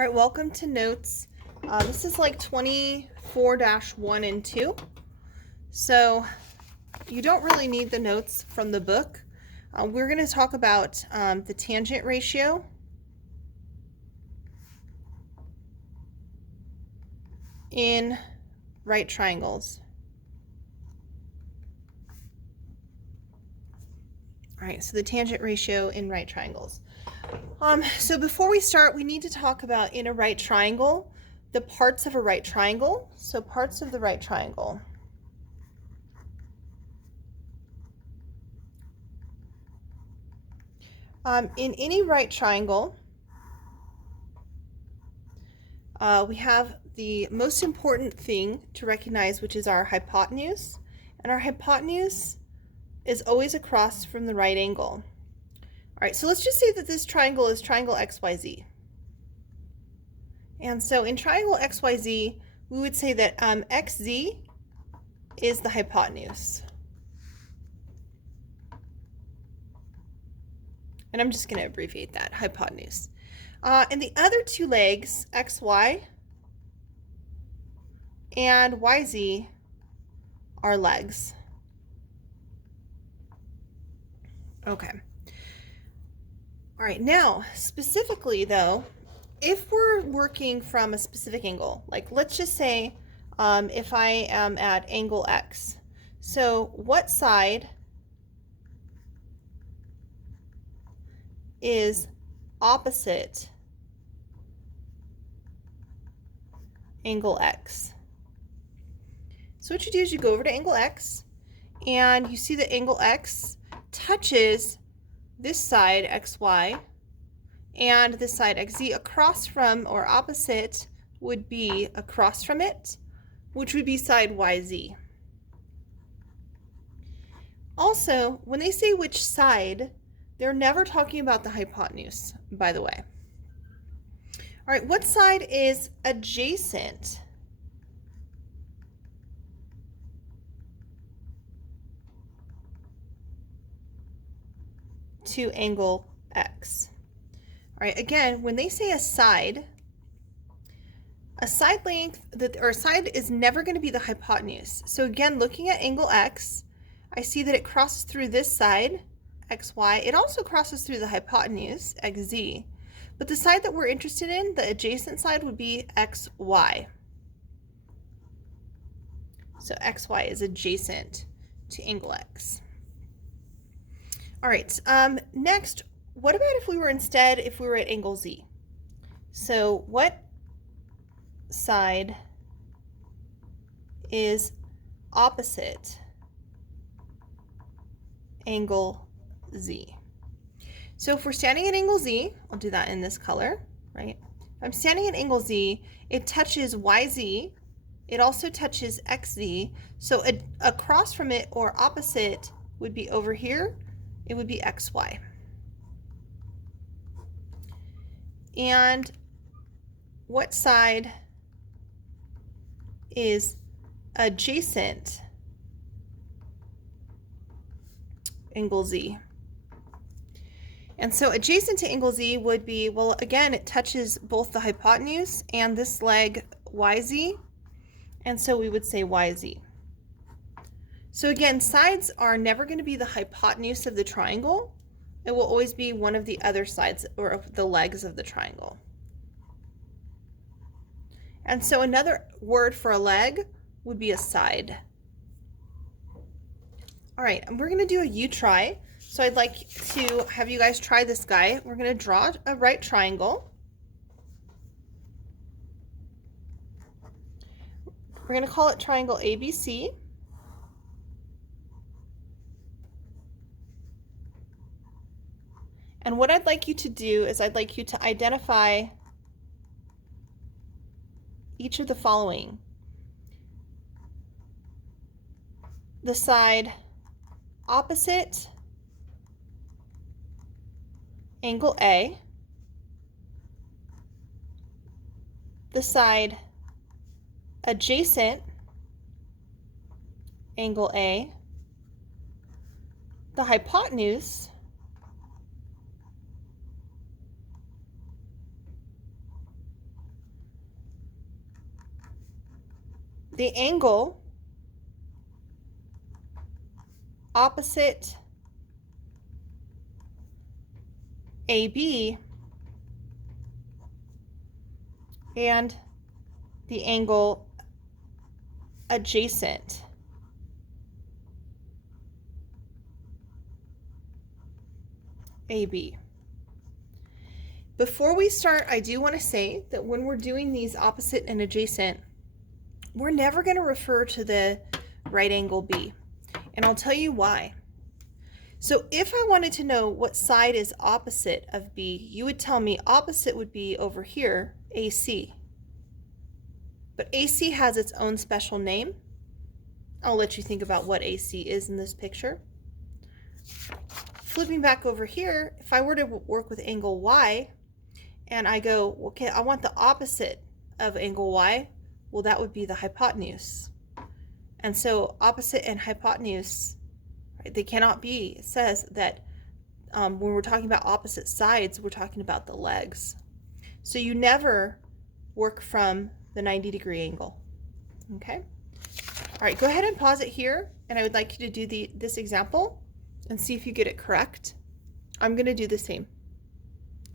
All right, welcome to notes. This is like 24-1 and 2. So you don't really need the notes from the book. We're going to talk about the tangent ratio in right triangles. All right, so the tangent ratio in right triangles. So before we start, we need to talk about in a right triangle, the parts of a right triangle. So parts of the right triangle. In any right triangle, we have the most important thing to recognize, which is our hypotenuse. And our hypotenuse is always across from the right angle. All right, so let's just say that this triangle is triangle XYZ. And so in triangle XYZ, we would say that XZ is the hypotenuse. And I'm just going to abbreviate that, hypotenuse. And the other two legs, XY and YZ, are legs. Okay. All right, now, specifically though, if we're working from a specific angle, like let's just say if I am at angle X, so what side is opposite angle X? So what you do is you go over to angle X and you see that angle X touches this side XY and this side XZ. Across from or opposite would be across from it, which would be side YZ. Also, when they say which side, they're never talking about the hypotenuse, by the way. All right, what side is adjacent to angle X? All right, again, when they say a side length, or a side is never going to be the hypotenuse. So again, looking at angle X, I see that it crosses through this side, XY. It also crosses through the hypotenuse, XZ. But the side that we're interested in, the adjacent side, would be XY. So XY is adjacent to angle X. All right, next, what about if we were at angle Z? So what side is opposite angle Z? So if we're standing at angle Z, I'll do that in this color, right? If I'm standing at angle Z, it touches YZ, it also touches XZ, so across from it or opposite would be over here, it would be XY. And what side is adjacent angle Z? And so adjacent to angle Z would be, well, again, it touches both the hypotenuse and this leg YZ, and so we would say YZ. So again, sides are never going to be the hypotenuse of the triangle. It will always be one of the other sides or of the legs of the triangle. And so another word for a leg would be a side. All right, and we're going to do a you try. So I'd like to have you guys try this guy. We're going to draw a right triangle. We're going to call it triangle ABC. And what I'd like you to do is I'd like you to identify each of the following. The side opposite angle A, the side adjacent angle A, the hypotenuse, the angle opposite AB and the angle adjacent AB. Before we start, I do want to say that when we're doing these opposite and adjacent, we're never going to refer to the right angle B. And I'll tell you why. So if I wanted to know what side is opposite of B, you would tell me opposite would be over here, AC. But AC has its own special name. I'll let you think about what AC is in this picture. Flipping back over here, if I were to work with angle Y, and I go, okay, I want the opposite of angle Y, well, that would be the hypotenuse. And so opposite and hypotenuse, right, they cannot be. It says that when we're talking about opposite sides, we're talking about the legs. So you never work from the 90-degree angle, okay? All right, go ahead and pause it here, and I would like you to do this example and see if you get it correct. I'm gonna do the same.